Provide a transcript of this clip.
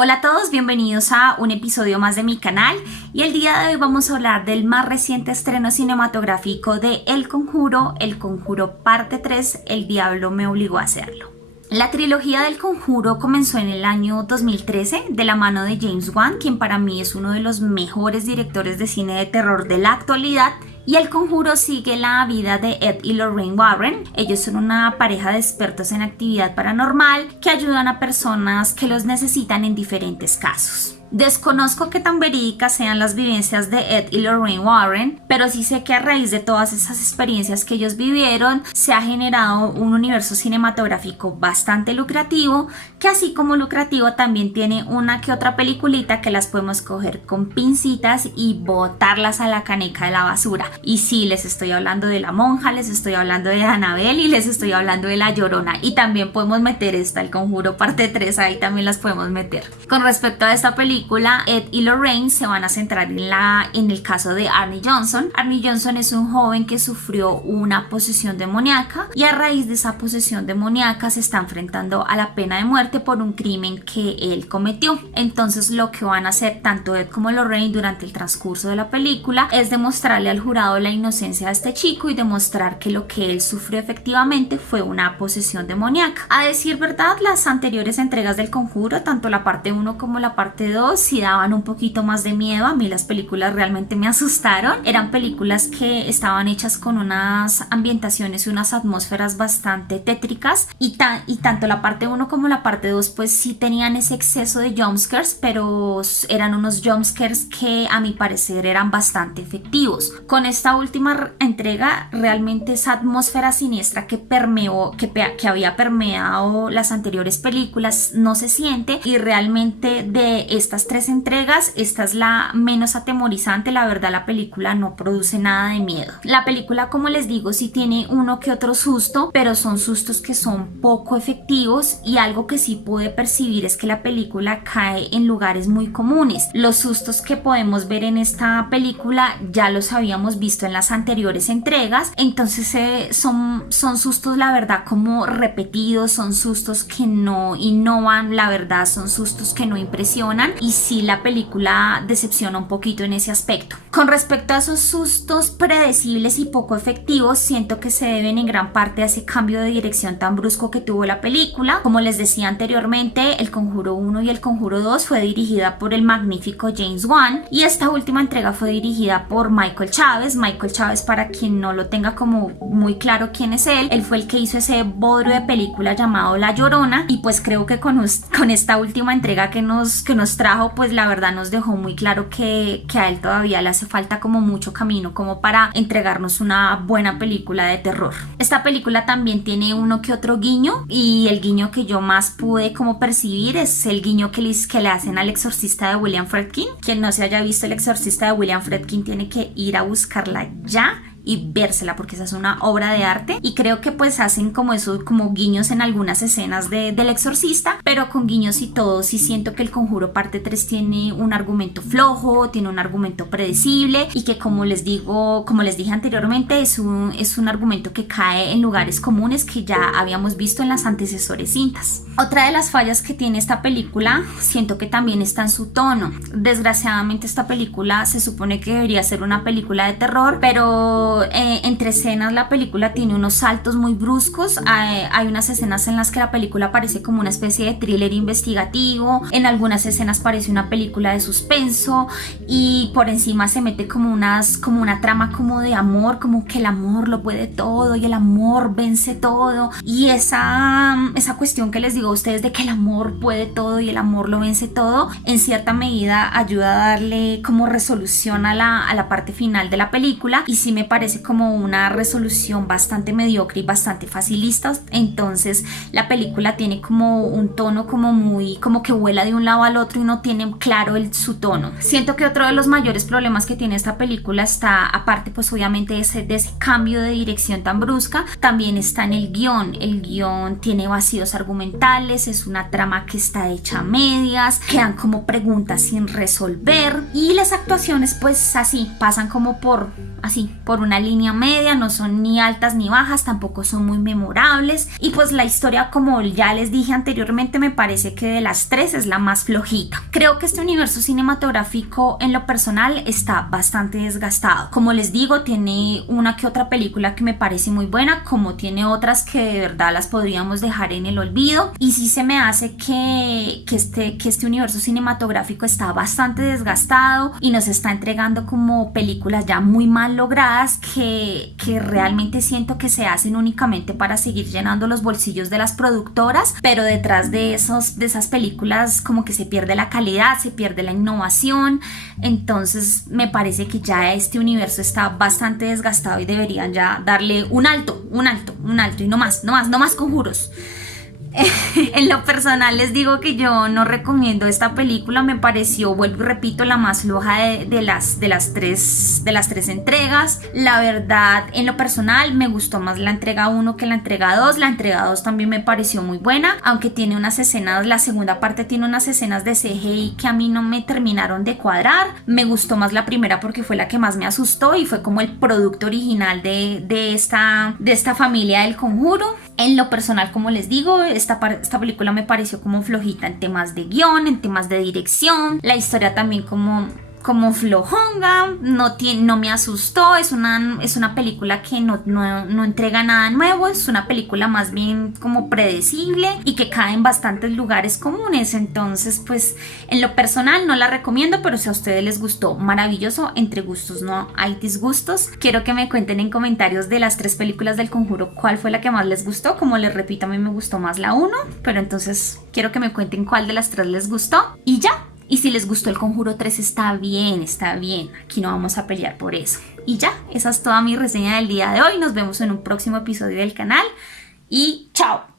Hola a todos, bienvenidos a un episodio más de mi canal y el día de hoy vamos a hablar del más reciente estreno cinematográfico de El Conjuro parte 3, El Diablo me obligó a hacerlo. La trilogía del Conjuro comenzó en el año 2013 de la mano de James Wan, quien para mí es uno de los mejores directores de cine de terror de la actualidad. Y El Conjuro sigue la vida de Ed y Lorraine Warren. Ellos son una pareja de expertos en actividad paranormal que ayudan a personas que los necesitan en diferentes casos. Desconozco qué tan verídicas sean las vivencias de Ed y Lorraine Warren, pero sí sé que a raíz de todas esas experiencias que ellos vivieron se ha generado un universo cinematográfico bastante lucrativo, que así como lucrativo también tiene una que otra peliculita que las podemos coger con pincitas y botarlas a la caneca de la basura. Y sí, les estoy hablando de La Monja, les estoy hablando de Annabelle y les estoy hablando de La Llorona, y también podemos meter El Conjuro parte 3, ahí también las podemos meter. Con respecto a esta película, Ed y Lorraine se van a centrar en el caso de Arnie Johnson. Arnie Johnson es un joven que sufrió una posesión demoníaca y a raíz de esa posesión demoníaca se está enfrentando a la pena de muerte por un crimen que él cometió. Entonces lo que van a hacer tanto Ed como Lorraine durante el transcurso de la película es demostrarle al jurado la inocencia de este chico y demostrar que lo que él sufrió efectivamente fue una posesión demoníaca. A decir verdad, las anteriores entregas del Conjuro, tanto la parte 1 como la parte 2, sí daban un poquito más de miedo. A mí las películas realmente me asustaron. Eran películas que estaban hechas con unas ambientaciones y unas atmósferas bastante tétricas y tanto la parte 1 como la parte 2 pues sí tenían ese exceso de jumpscares, pero eran unos jumpscares que a mi parecer eran bastante efectivos. Con esta última entrega realmente esa atmósfera siniestra que había permeado las anteriores películas no se siente, y realmente de estas 3 entregas, esta es la menos atemorizante. La verdad, la película no produce nada de miedo. La película, como les digo, sí tiene uno que otro susto, pero son sustos que son poco efectivos, y algo que sí pude percibir es que la película cae en lugares muy comunes. Los sustos que podemos ver en esta película ya los habíamos visto en las anteriores entregas, entonces son sustos, la verdad, como repetidos, son sustos que no innovan, la verdad, son sustos que no impresionan, y sí la película decepciona un poquito en ese aspecto. Con respecto a esos sustos predecibles y poco efectivos, siento que se deben en gran parte a ese cambio de dirección tan brusco que tuvo la película. Como les decía anteriormente, El Conjuro 1 y El Conjuro 2 fue dirigida por el magnífico James Wan, y esta última entrega fue dirigida por Michael Chaves. Michael Chaves, para quien no lo tenga como muy claro quién es él fue el que hizo ese bodrio de película llamado La Llorona, y pues creo que con esta última entrega que nos trajo, pues la verdad nos dejó muy claro que a él todavía le hace falta como mucho camino como para entregarnos una buena película de terror. Esta película también tiene uno que otro guiño, y el guiño que yo más pude como percibir es el guiño que le hacen al Exorcista de William Friedkin. Quien no se haya visto El Exorcista de William Friedkin tiene que ir a buscarla ya y vérsela, porque esa es una obra de arte, y creo que pues hacen como eso, como guiños en algunas escenas del Exorcista, pero con guiños y todo. Sí siento que El Conjuro parte 3 tiene un argumento flojo, tiene un argumento predecible, y que como les dije anteriormente, es un argumento que cae en lugares comunes que ya habíamos visto en las antecesores cintas. Otra de las fallas que tiene esta película siento que también está en su tono. Desgraciadamente esta película se supone que debería ser una película de terror, pero entre escenas la película tiene unos saltos muy bruscos. Hay unas escenas en las que la película parece como una especie de thriller investigativo, en algunas escenas parece una película de suspenso, y por encima se mete como una trama como de amor, como que el amor lo puede todo y el amor vence todo, y esa cuestión que les digo a ustedes de que el amor puede todo y el amor lo vence todo, en cierta medida ayuda a darle como resolución a la parte final de la película, y sí me parece como una resolución bastante mediocre y bastante facilista. Entonces la película tiene como un tono como que vuela de un lado al otro y no tiene claro su tono. Siento que otro de los mayores problemas que tiene esta película está, aparte pues obviamente de ese cambio de dirección tan brusca, también está en el guión. El guión tiene vacíos argumentales, es una trama que está hecha a medias, quedan como preguntas sin resolver, y las actuaciones pues así pasan como por una una línea media, no son ni altas ni bajas, tampoco son muy memorables. Y pues la historia, como ya les dije anteriormente, me parece que de las tres es la más flojita. Creo que este universo cinematográfico en lo personal está bastante desgastado. Como les digo, tiene una que otra película que me parece muy buena, como tiene otras que de verdad las podríamos dejar en el olvido. Y sí se me hace que este universo cinematográfico está bastante desgastado y nos está entregando como películas ya muy mal logradas que realmente siento que se hacen únicamente para seguir llenando los bolsillos de las productoras, pero detrás de esas películas como que se pierde la calidad, se pierde la innovación. Entonces me parece que ya este universo está bastante desgastado y deberían ya darle un alto y no más conjuros. En lo personal les digo que yo no recomiendo esta película, me pareció, vuelvo y repito, la más floja de las tres entregas. La verdad, en lo personal me gustó más la entrega 1 que la entrega 2. La entrega 2 también me pareció muy buena, aunque tiene unas escenas, la segunda parte tiene unas escenas de CGI que a mí no me terminaron de cuadrar. Me gustó más la primera porque fue la que más me asustó y fue como el producto original de esta familia del Conjuro. En lo personal, como les digo, esta película me pareció como flojita en temas de guión, en temas de dirección. La historia también como flojonga, no me asustó. Es una película que no entrega nada nuevo, es una película más bien como predecible y que cae en bastantes lugares comunes. Entonces pues en lo personal no la recomiendo, pero si a ustedes les gustó, maravilloso. Entre gustos no hay disgustos. Quiero que me cuenten en comentarios de las tres películas del Conjuro cuál fue la que más les gustó. Como les repito, a mí me gustó más la 1, pero entonces quiero que me cuenten cuál de las tres les gustó y ya. Y si les gustó el Conjuro 3 está bien, aquí no vamos a pelear por eso. Y ya, esa es toda mi reseña del día de hoy. Nos vemos en un próximo episodio del canal y chao.